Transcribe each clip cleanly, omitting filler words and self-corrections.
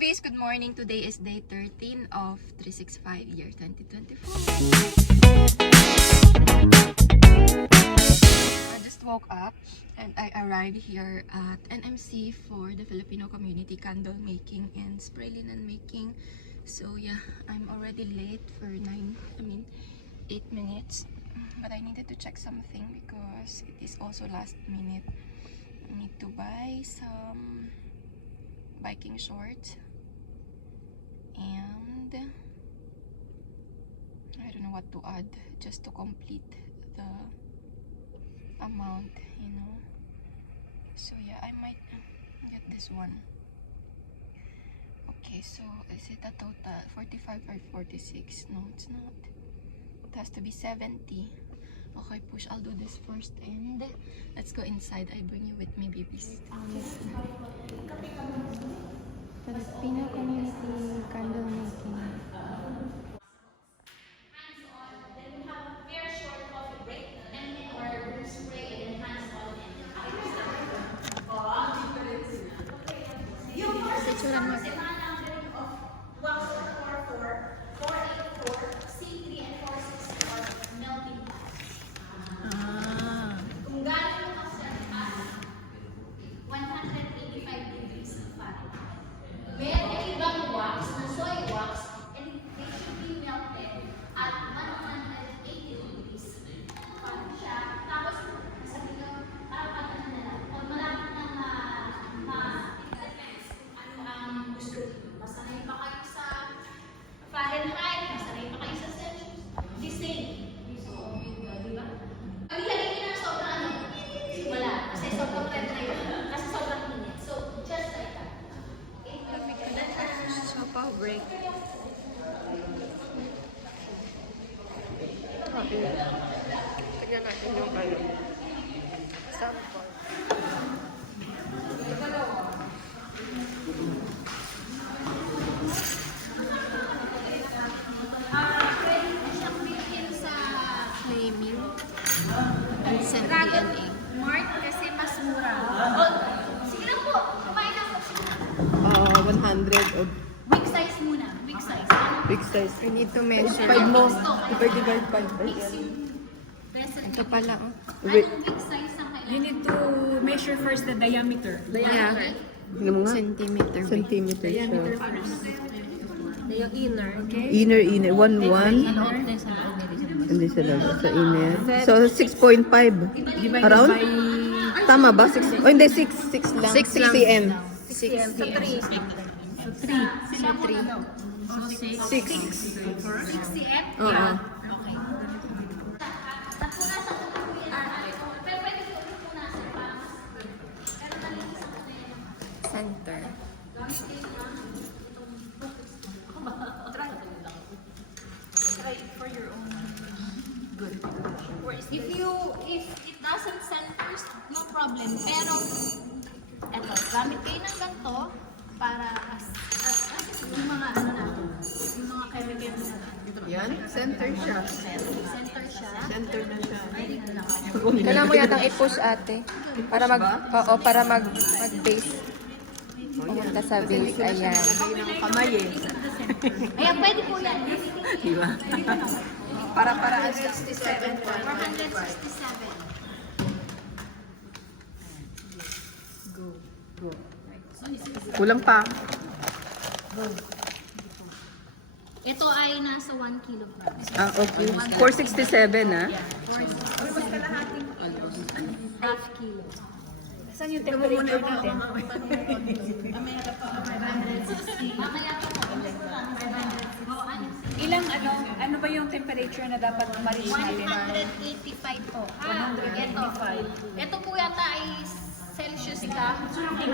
Base, good morning. Today is day 13 of 365 year 2024. I just woke up and I arrived here at NMC for the Filipino community candle making and spray linen making. So yeah, I'm already late for 8 minutes. But I needed to check something because it is also last minute. I need to buy some biking shorts and I don't know what to add just to complete the amount, you know. So yeah, I might get this one. Okay, so is it a total 45 or 46? No, it's not. It has to be 70. Okay, push. I'll do this first and let's go inside. I bring you with me, babies. Filipino community candle making. Break. Tignan natin yung sample. Pwede mo siyang bilhin sa Flaming and DNA. Mart kasi mas mura. Sige lang po, kumain ako. 100 of Big size muna. Big size. big size. We need to measure. 5 mo. Divide 5. Ito pala. Oh. Wait. Anong big size ang kailangan? You need to measure first the diameter. Yeah. Tingnan mo nga. Centimeter. Centimeter siya. Yung inner. Okay. Inner. 1. Hindi sa loob. Sa inner. So, 6.5. Around? Tama ba? 6? Oh, hindi. 6 lang. 6 cm. 6 cm. 3. 3. So 6. 6. 6 cm? Oo. Okay. Napunasan ko po yan. Pero pwede ko punasan para mas. Pero nalinis ako na yan. Center. Try it for your own good. If it doesn't center, no problem. Pero, eto, gamit kayo ng ganito para yung mga ano natin, yung mga chemical na Yan. Center siya. center siya. Center na siya. Kailangan mo yatang i-push ate. Para mag-base. Pumunta sa base. Ayan. Kamay eh. Ayan, pwede po yan. Diba? Para 467. Kulang pa. Ito ay nasa 1 kilogram. Okay. 467 ah. Half kilo. Saan yung temperature natin? Mamaya pa po. Ilang ano ba yung temperature na dapat ma-reach natin? 185 po. Ito po yata ay Celsius ka.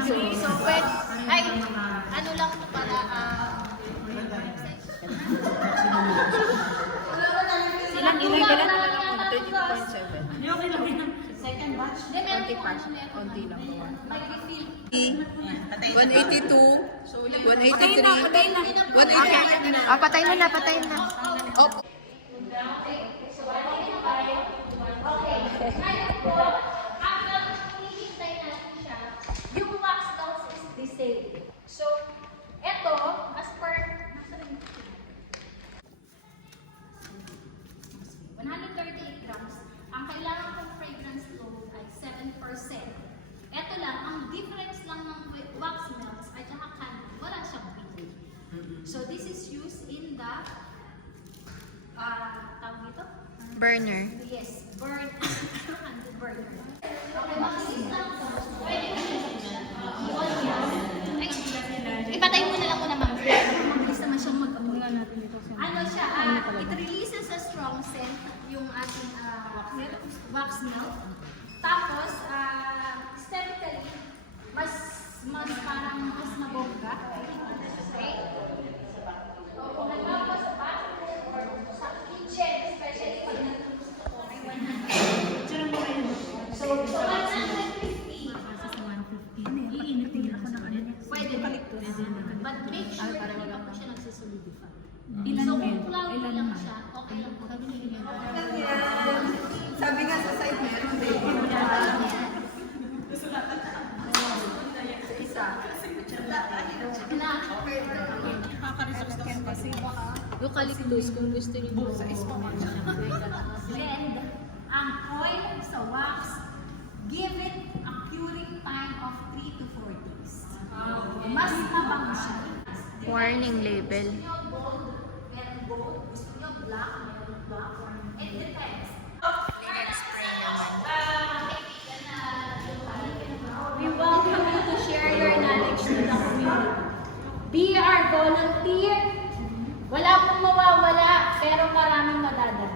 So, pwede, ay, ano lang ito pala, Ilang kailan? 32.7. second batch. Konti pa. Konti lang. May refill. 182. 183. Patay na. 180. Ah, patayin mo na, patayin na. Oh. Ngayon po, habang hinihintay natin siya, yung wax daw is the same. So, eto, So this is used in the tawag dito? Burner. Yes, burner. Ipatay mo na lang muna, ma'am. Mabilis naman siyang ano siya, it releases a strong scent, yung ating wax melt. Tapos, aesthetically, mas parang mas mabongga. Okay? Tapos pa, sa kitchen, especially pag natututo, may 100. So, 150. Pwede. But make sure na hindi pa po siya nagsisolidify. So, kung cloudy lang siya, okay lang po. Sabi nga sa site meron din. Eucalyptus kung gusto niyo mo. Blend ang oil sa wax. Give it a curing time of 3 to 4 days. Mas mabango siya. Warning label. Gusto niyo gold, meron gold. Gusto niyo black, meron black. It depends. We welcome you to share your knowledge to the community. Be our volunteer. Wala pong mawawala, pero maraming madadagdag.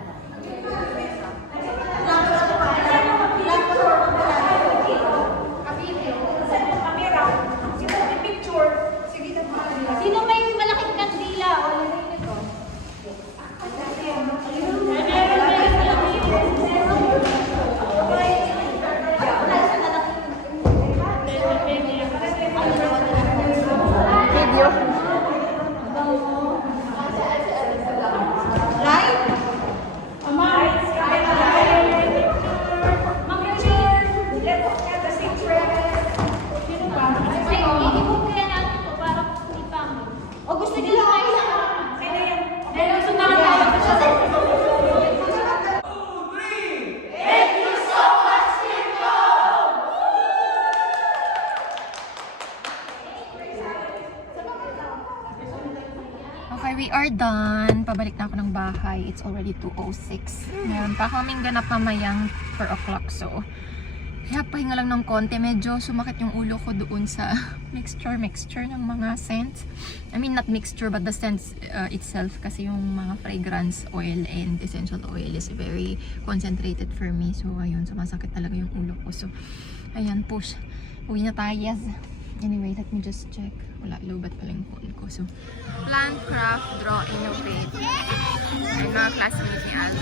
Sino may malaking kandila? O lalay nito. O gusto nila kayo sa Okay, we are done. Pabalik na ako ng bahay. It's already 2:06. Meron pa kaming ganap mamayang 4 o'clock. So, kaya pahinga lang ng konti. Medyo sumakit yung ulo ko doon sa mixture ng mga scents. I mean, not mixture, but the scents itself. Kasi yung mga fragrance oil and essential oil is very concentrated for me. So, ayun, sumasakit talaga yung ulo ko. So, ayan, push. Uwi na tayo. Yes. Anyway, let me just check. Wala, lobat pala yung phone ko. So, plant, craft, draw, innovate. Ayun, mga classmates ni Al.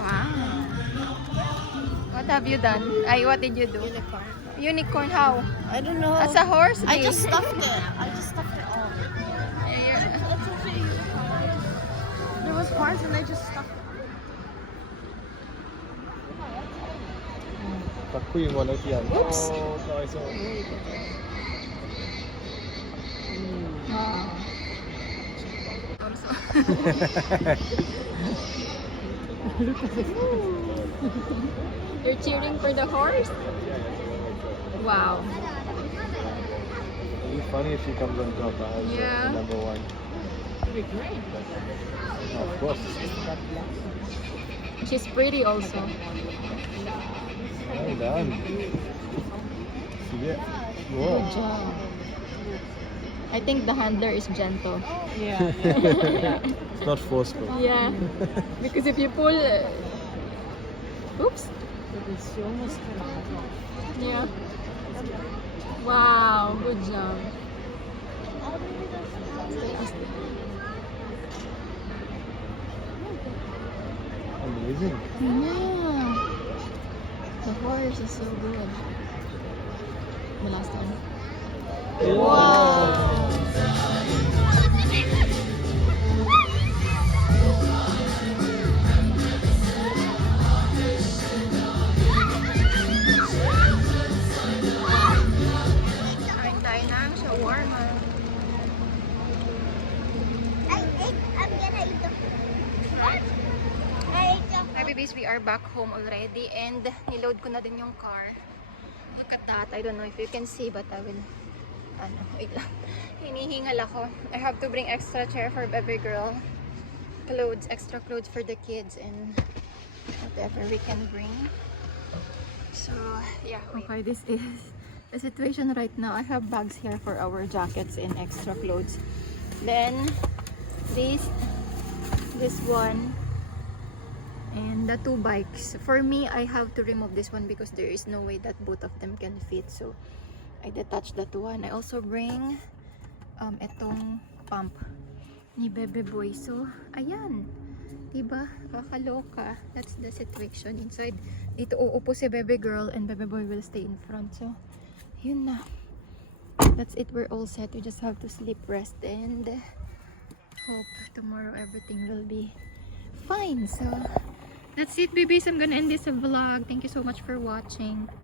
Wow. What have you done? What did you do? Unicorn. Unicorn, how? I don't know. As a horse? I Okay. just stuffed it. I just stuffed it all. That's actually a unicorn. There was parts and I just stuffed it. かっこいいものやん。おー、かわいそう。 You're cheering for the horse? Wow. It'd be funny if she comes on top as Yeah. number one. That'd be great. Oh, of course. She's pretty also. Well done. Sige. Whoa. Good job. I think the handler is gentle. It's not forceful. Yeah. Because if you pull... oops. Yeah. Wow, good job. Amazing. Yeah. The horse is so good. The last time. Kain tayo ng shawarma. I'm gonna eat the what? Hi babies, we are back home already and niload ko na din yung car. Look at that. I don't know if you can see but I will Ano, wait lang. Hinihingal ako. I have to bring extra chair for baby girl. Clothes, extra clothes for the kids and whatever we can bring. So, yeah. Okay, this is the situation right now. I have bags here for our jackets and extra clothes. Then, this one, and the 2 bikes. For me, I have to remove this one because there is no way that both of them can fit. So, I detached that one. I also bring etong pump ni Bebe Boy. So, ayan. Diba? Kakaloka. That's the situation inside. Dito uupo si Bebe Girl and Bebe Boy will stay in front. So, yun na. That's it. We're all set. We just have to sleep, rest, and hope tomorrow everything will be fine. So, that's it, babies. I'm gonna end this vlog. Thank you so much for watching.